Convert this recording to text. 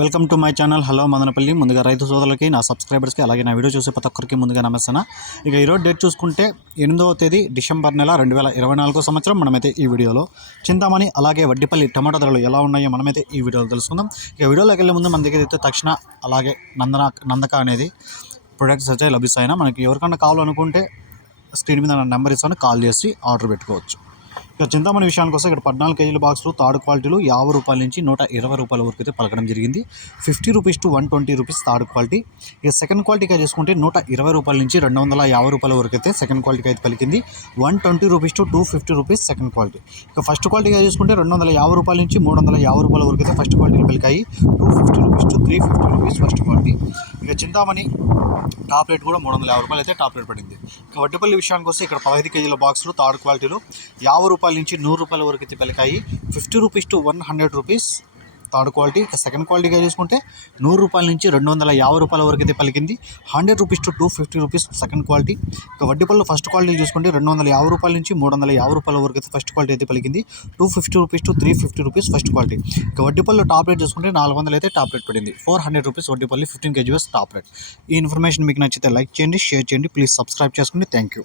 Welcome to my channel. Hello Madanapalle. ముందుగా రైతు సోదరులకి నా సబ్స్క్రైబర్స్కి అలాగే నా వీడియో చూసే ప్రతి ఒక్కరికి ముందుగా నమస్తాను ఇక ఈరోజు డేట్ చూసుకుంటే ఎనిమిదవ తేదీ డిసెంబర్ నెల రెండు వేల ఇరవై నాలుగో సంవత్సరం. మనమైతే ఈ వీడియోలో చింతామణి అలాగే వడ్డిపల్లి టమాటా ధరలు ఎలా ఉన్నాయో మనమైతే ఈ వీడియోలో తెలుసుకుందాం. ఇక వీడియోలోకి వెళ్ళే ముందు మన దగ్గర అయితే తక్షణ అలాగే నందన నందక అనేది ప్రొడక్ట్స్ అయితే లభిస్తాయినా. మనకి ఎవరికన్నా కావాలనుకుంటే స్క్రీన్ మీద నా నెంబర్ ఇస్తాను. కాల్ చేసి ఆర్డర్ పెట్టుకోవచ్చు. ఇక చింతామణి విషయానికి వస్తే ఇక్కడ పద్నాలుగు కేజీల బాక్స్లు థర్డ్ క్వాలిటీలు యాభై రూపాయల నుంచి నూట ఇరవై రూపాయల వరకు అయితే పలకడం జరిగింది. Fifty rupees to one twenty rupees third quality. ఇక సెకండ్ క్వాలిటీగా చేసుకుంటే నూట ఇరవై రూపాయల నుంచి రెండు వందల యాభై రూపాయల వరకు అయితే సెకండ్ క్వాలిటీకి అయితే పలికింది. One twenty rupees to two fifty rupees second quality. ఇక ఫస్ట్ క్వాలిటీగా చూసుకుంటే రెండు వందల యాభై రూపాయల నుంచి మూడు వందల యాభై రూపాయల వరకు అయితే ఫస్ట్ క్వాలిటీలు పలికాయి. Two fifty rupees to three fifty rupees first quality. Chintamani top rate కూడా మూడు వందల యాభై రూపాయలు అయితే టాప్ రేట్ పడింది. ఇంకా వడ్డపల్లి విషయానికి వస్తే ఇక్కడ పదహైదు కేజీల బాక్సులు థర్డ్ క్వాలిటీలు యాభై రూపాయల నుంచి నూరు రూపాయల వరకు అయితే పెలకాయి. Fifty rupees to one hundred rupees. Third quality ఇక సెకండ్ క్వాలిటీగా చూసుకుంటే నూరు రూపాయల నుంచి రెండు వందల యాభై రూపాయల వరకు అయితే పలికింది. Hundred rupees to two fifty rupees second quality. ఇక పళ్ళు ఫస్ట్ క్వాలిటీ చూసుకుంటే రెండు వందల యాభై రూపాయల నుంచి మూడు వందల యాభై రూపాయల వరకు అయితే ఫస్ట్ క్వాలిటీ అయితే పలికింది. Two fifty rupees to three fifty rupees first quality. ఇక పళ్ళు టాప్ రేట్ చూసుకుంటే నాలుగు వందలు అయితే టాప్ రేట్ పడింది. Four hundred rupees Vaddipalli fifteen kgs top rate. ఈ ఇన్ఫర్మేషన్ మీకు నచ్చితే లైక్ చేయండి షేర్ చేయండి. ప్లీజ్ సబ్స్క్రైబ్ చేసుకోండి థ్యాంక్ యూ.